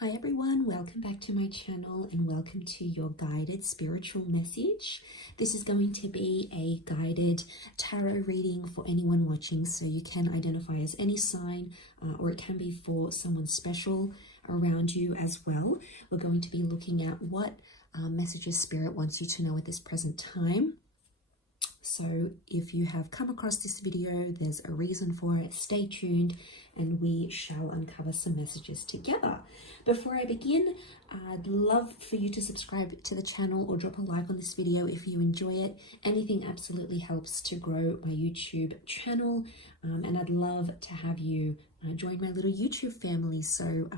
Hi everyone, welcome back to my channel and welcome to your guided spiritual message. This is going to be a guided tarot reading for anyone watching, so you can identify as any sign or it can be for someone special around you as well. We're going to be looking at what messages Spirit wants you to know at this present time. So if you have come across this video, there's a reason for it. Stay tuned and we shall uncover some messages together. Before I begin, I'd love for you to subscribe to the channel or drop a like on this video if you enjoy it. Anything absolutely helps to grow my YouTube channel, and I'd love to have you join my little YouTube family. So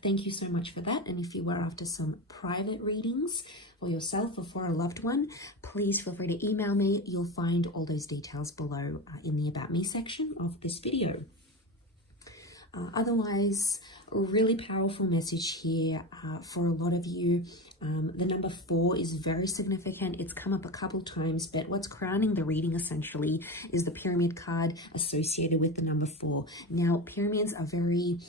thank you so much for that. And if you were after some private readings for yourself or for a loved one, please feel free to email me. You'll find all those details below in the About Me section of this video. Otherwise, a really powerful message here for a lot of you. The number 4 is very significant. It's come up a couple times, but what's crowning the reading essentially is the pyramid card associated with the number 4. Now, pyramids are very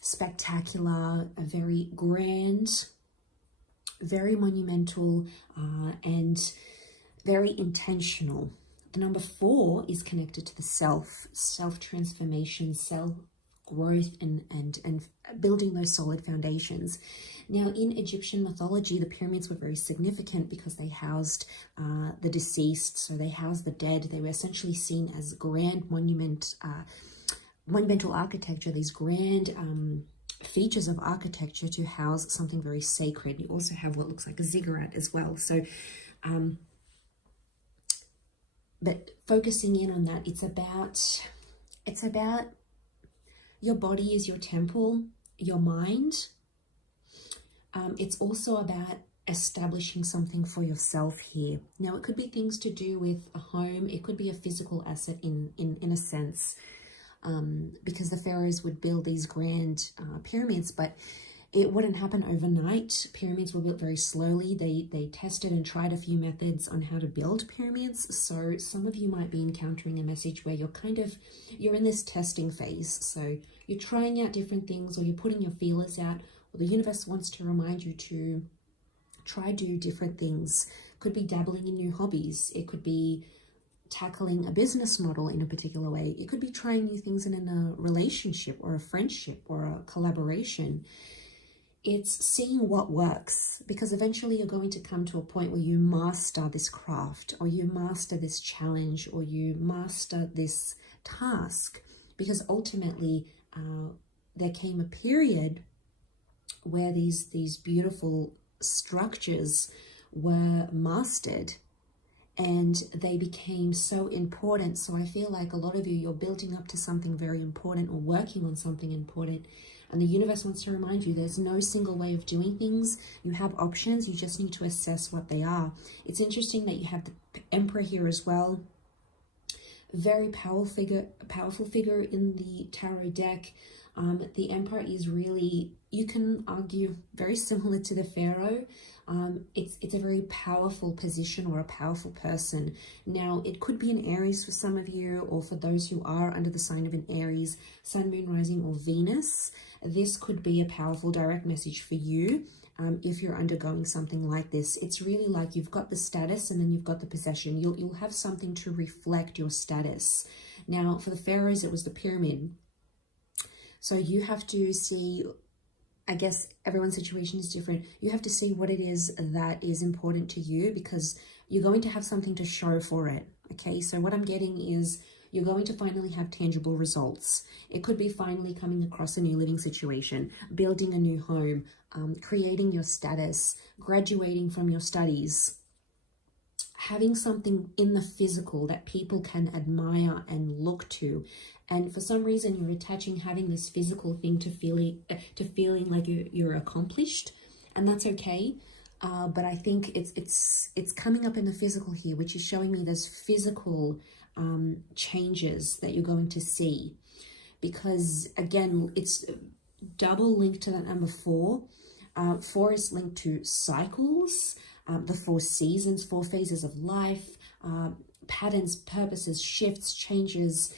spectacular, very grand, very monumental, and very intentional. The number 4 is connected to the self-transformation, self-growth, and building those solid foundations. Now, in Egyptian mythology, the pyramids were very significant because they housed the deceased, so they housed the dead. They were essentially seen as grand monumental architecture, these grand features of architecture to house something very sacred. You also have what looks like a ziggurat as well. So, but focusing in on that, it's about your body is your temple, your mind. It's also about establishing something for yourself here. Now, it could be things to do with a home. It could be a physical asset in a sense, because the pharaohs would build these grand pyramids, but it wouldn't happen overnight. Pyramids were built very slowly. They tested and tried a few methods on how to build pyramids. So some of you might be encountering a message where you're in this testing phase. So you're trying out different things, or you're putting your feelers out, or the universe wants to remind you to try do different things. Could be dabbling in new hobbies. It could be tackling a business model in a particular way. It could be trying new things in a relationship or a friendship or a collaboration. It's seeing what works, because eventually you're going to come to a point where you master this craft, or you master this challenge, or you master this task, because ultimately there came a period where these beautiful structures were mastered and they became so important. So I feel like a lot of you're building up to something very important or working on something important. And the universe wants to remind you there's no single way of doing things. You have options. You just need to assess what they are. It's interesting that you have the Emperor here as well. Very powerful figure in the tarot deck. The Emperor is really, you can argue, very similar to the Pharaoh. It's a very powerful position or a powerful person. Now, it could be an Aries for some of you, or for those who are under the sign of an Aries, Sun, Moon, Rising, or Venus. This could be a powerful direct message for you if you're undergoing something like this. It's really like you've got the status and then you've got the possession. You'll have something to reflect your status. Now, for the pharaohs, it was the pyramid. So you have to see, I guess everyone's situation is different. You have to see what it is that is important to you, because you're going to have something to show for it. Okay, so what I'm getting is you're going to finally have tangible results. It could be finally coming across a new living situation, building a new home, creating your status, graduating from your studies, having something in the physical that people can admire and look to. And for some reason, you're attaching having this physical thing to feeling like you're accomplished, and that's okay. But I think it's coming up in the physical here, which is showing me there's physical changes that you're going to see, because again, it's double linked to that number 4. 4 is linked to cycles, the 4 seasons, 4 phases of life, patterns, purposes, shifts, changes,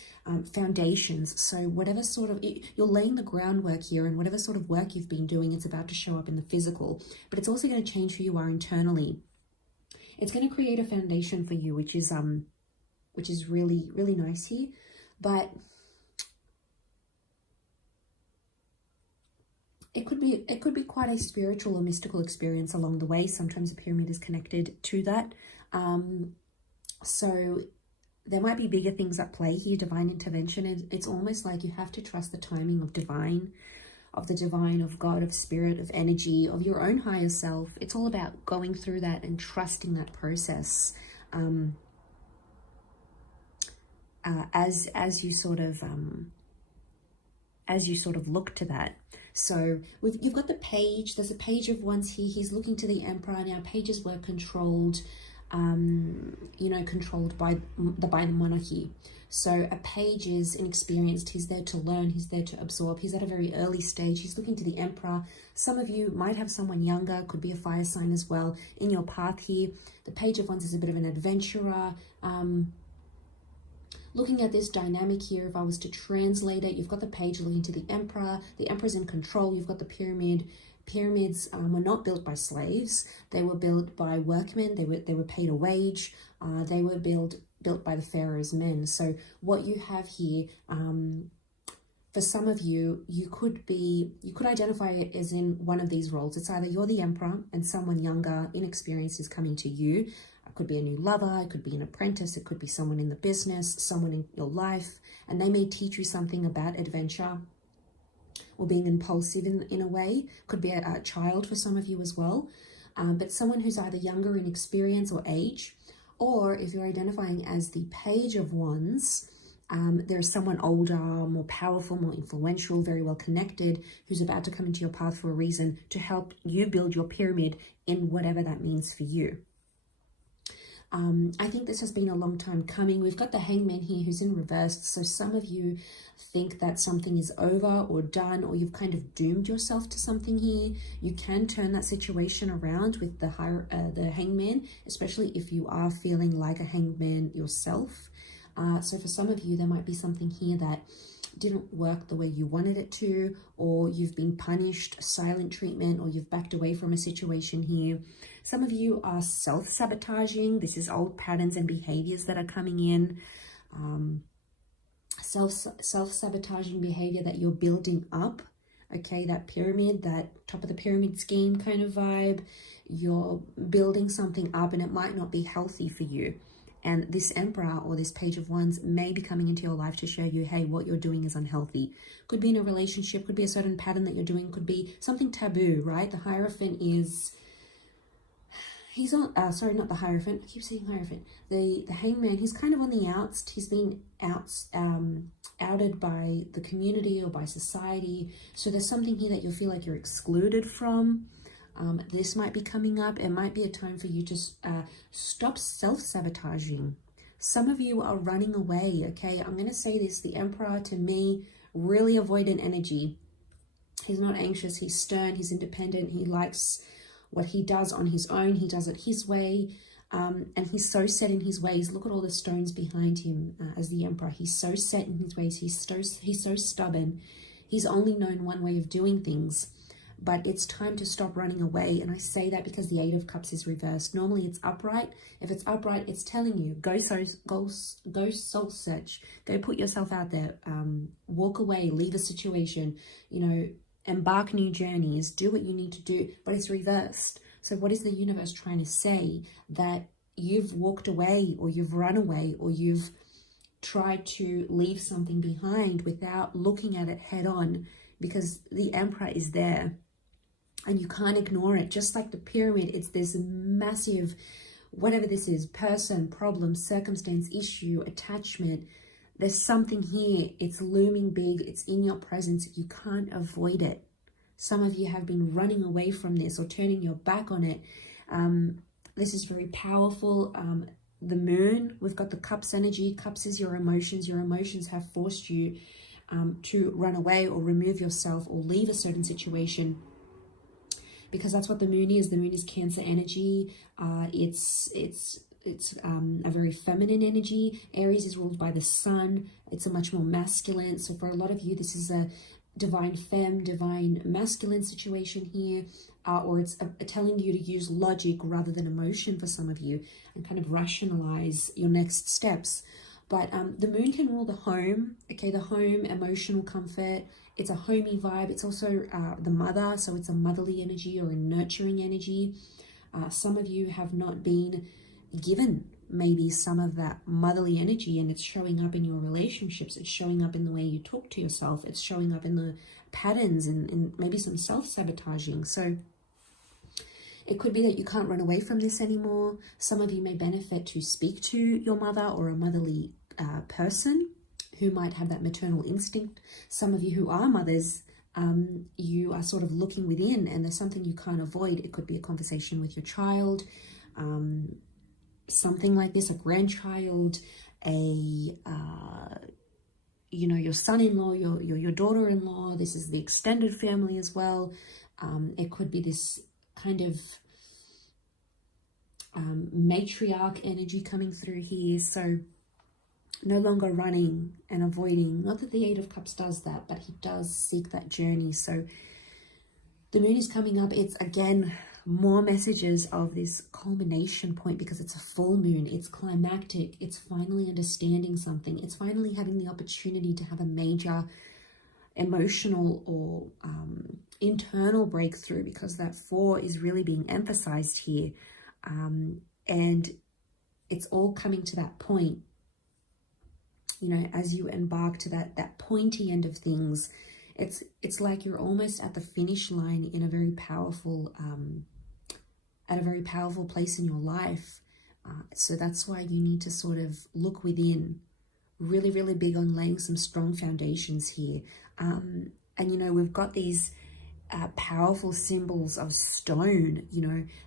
foundations. So whatever sort of, you're laying the groundwork here, and whatever sort of work you've been doing, it's about to show up in the physical, but it's also going to change who you are internally. It's going to create a foundation for you, which is really, really nice here. But it could be quite a spiritual or mystical experience along the way. Sometimes a pyramid is connected to that. So there might be bigger things at play here, divine intervention. It's almost like you have to trust the timing of divine, of God, of spirit, of energy, of your own higher self. It's all about going through that and trusting that process as you sort of look to that. So you've got the page. There's a page of wands here. He's looking to the Emperor. Now, pages were controlled, controlled by the monarchy. So a page is inexperienced. He's there to learn. He's there to absorb. He's at a very early stage. He's looking to the Emperor. Some of you might have someone younger, could be a fire sign as well, in your path here. The page of wands is a bit of an adventurer. Looking at this dynamic here, if I was to translate it, you've got the page looking to the Emperor. The Emperor's in control. You've got the pyramid. Pyramids were not built by slaves. They were built by workmen. They were paid a wage. They were built by the Pharaoh's men. So what you have here, for some of you, you could identify it as in one of these roles. It's either you're the Emperor and someone younger, inexperienced, is coming to you. It could be a new lover, it could be an apprentice, it could be someone in the business, someone in your life, and they may teach you something about adventure or being impulsive in a way. Could be a child for some of you as well, but someone who's either younger in experience or age, or if you're identifying as the page of wands, there's someone older, more powerful, more influential, very well connected, who's about to come into your path for a reason to help you build your pyramid in whatever that means for you. I think this has been a long time coming. We've got the Hangman here who's in reverse. So some of you think that something is over or done, or you've kind of doomed yourself to something here. You can turn that situation around with the Hangman, especially if you are feeling like a hangman yourself. So for some of you, there might be something here that didn't work the way you wanted it to, or you've been punished, silent treatment, or you've backed away from a situation here. Some of you are self-sabotaging. This is old patterns and behaviors that are coming in. Self-sabotaging behavior that you're building up. Okay, that pyramid, that top of the pyramid scheme kind of vibe. You're building something up and it might not be healthy for you. And this Emperor or this Page of Wands may be coming into your life to show you, hey, what you're doing is unhealthy. Could be in a relationship, could be a certain pattern that you're doing, could be something taboo, right? The Hierophant is, he's on, sorry, not the Hierophant, I keep saying Hierophant. The Hangman, he's kind of on the outs. He's been outed by the community or by society. So there's something here that you feel like you're excluded from. This might be coming up. It might be a time for you to stop self-sabotaging. Some of you are running away, okay? I'm going to say this. The Emperor, to me, really avoidant energy. He's not anxious. He's stern. He's independent. He likes what he does on his own. He does it his way. And he's so set in his ways. Look at all the stones behind him as the Emperor. He's so set in his ways. He's so stubborn. He's only known one way of doing things. But it's time to stop running away. And I say that because the Eight of Cups is reversed. Normally it's upright. If it's upright, it's telling you, go soul search. Go put yourself out there. Walk away, leave a situation, embark new journeys, do what you need to do. But it's reversed. So what is the universe trying to say? That you've walked away, or you've run away, or you've tried to leave something behind without looking at it head on, because the Emperor is there. And you can't ignore it. Just like the pyramid, it's this massive, whatever this is, person, problem, circumstance, issue, attachment. There's something here. It's looming big. It's in your presence. You can't avoid it. Some of you have been running away from this or turning your back on it. This is very powerful. The Moon, we've got the Cups energy. Cups is your emotions. Your emotions have forced you to run away or remove yourself or leave a certain situation, because that's what the Moon is. The Moon is Cancer energy. It's it's a very feminine energy. Aries is ruled by the sun. It's a much more masculine. So for a lot of you, this is a divine femme, divine masculine situation here, or it's telling you to use logic rather than emotion for some of you, and kind of rationalize your next steps. But the moon can rule the home, okay, the home, emotional comfort. It's a homey vibe. It's also the mother, so it's a motherly energy or a nurturing energy. Some of you have not been given maybe some of that motherly energy, and it's showing up in your relationships. It's showing up in the way you talk to yourself. It's showing up in the patterns and maybe some self-sabotaging. So it could be that you can't run away from this anymore. Some of you may benefit to speak to your mother or a motherly person who might have that maternal instinct. Some of you who are mothers, you are sort of looking within, and there's something you can't avoid. It could be a conversation with your child, something like this, a grandchild, a your son-in-law, your daughter-in-law. This is the extended family as well. It could be this kind of matriarch energy coming through here. So no longer running and avoiding. Not that the Eight of Cups does that, but he does seek that journey. So the moon is coming up. It's again more messages of this culmination point, because it's a full moon. It's climactic. It's finally understanding something. It's finally having the opportunity to have a major emotional or internal breakthrough, because that 4 is really being emphasized here. And it's all coming to that point, as you embark to that pointy end of things. It's like you're almost at the finish line in a very powerful at a very powerful place in your life. So that's why you need to sort of look within, really, really big on laying some strong foundations here. And we've got these powerful symbols of stone,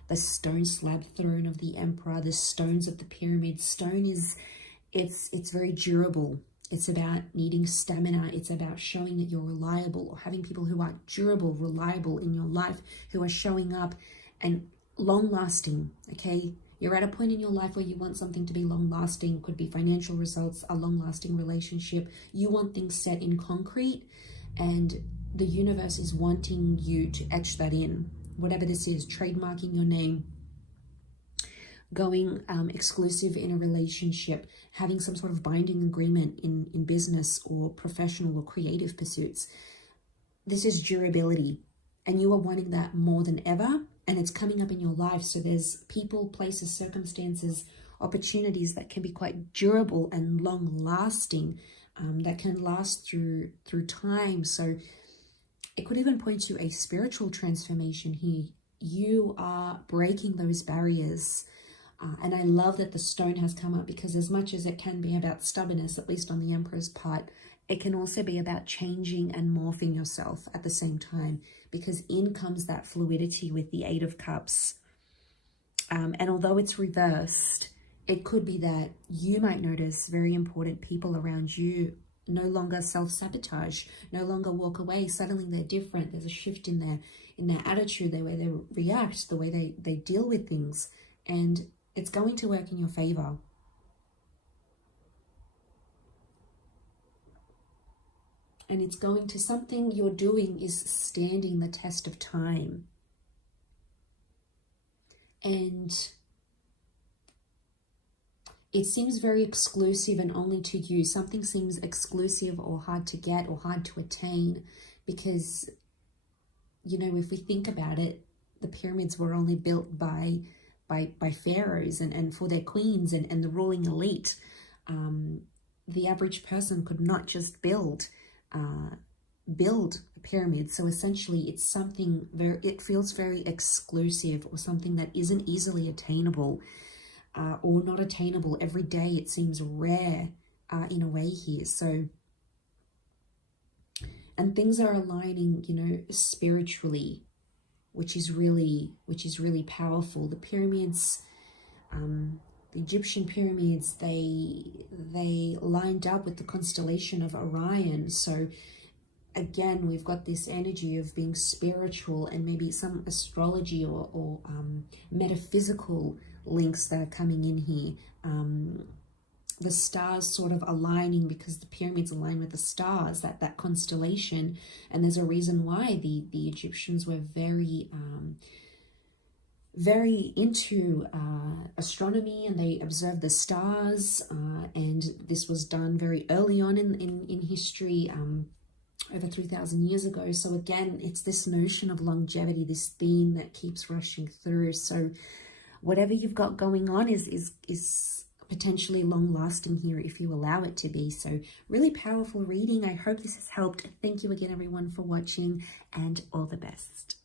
the stone slab throne of the emperor, the stones of the pyramid. Stone is, it's very durable. It's about needing stamina. It's about showing that you're reliable, or having people who are durable, reliable in your life, who are showing up and long lasting. Okay, you're at a point in your life where you want something to be long lasting. Could be financial results, a long lasting relationship. You want things set in concrete, and the universe is wanting you to etch that in. Whatever this is, trademarking your name, going exclusive in a relationship, having some sort of binding agreement in business or professional or creative pursuits. This is durability, and you are wanting that more than ever, and it's coming up in your life. So there's people, places, circumstances, opportunities that can be quite durable and long lasting, that can last through time. So it could even point to a spiritual transformation here. You are breaking those barriers. And I love that the stone has come up, because as much as it can be about stubbornness, at least on the Emperor's part, it can also be about changing and morphing yourself at the same time, because in comes that fluidity with the Eight of Cups. And although it's reversed, it could be that you might notice very important people around you no longer self-sabotage, no longer walk away. Suddenly they're different. There's a shift in their attitude, the way they react, the way they deal with things. And it's going to work in your favor. And it's going to, something you're doing is standing the test of time. And it seems very exclusive and only to you. Something seems exclusive or hard to get or hard to attain, because, if we think about it, the pyramids were only built by pharaohs and for their queens and the ruling elite. The average person could not just build a pyramid. So essentially it's something it feels very exclusive, or something that isn't easily attainable, or not attainable every day. It seems rare in a way here. So, and things are aligning, spiritually, which is really powerful. The pyramids, the Egyptian pyramids, they lined up with the constellation of Orion. So again, we've got this energy of being spiritual and maybe some astrology or metaphysical links that are coming in here. The stars sort of aligning because the pyramids align with the stars, that constellation. And there's a reason why the Egyptians were very into astronomy, and they observed the stars, and this was done very early on in history, over 3,000 years ago. So again, it's this notion of longevity, this theme that keeps rushing through. So whatever you've got going on is potentially long lasting here if you allow it to be. So really powerful reading. I hope this has helped. Thank you again, everyone, for watching, and all the best.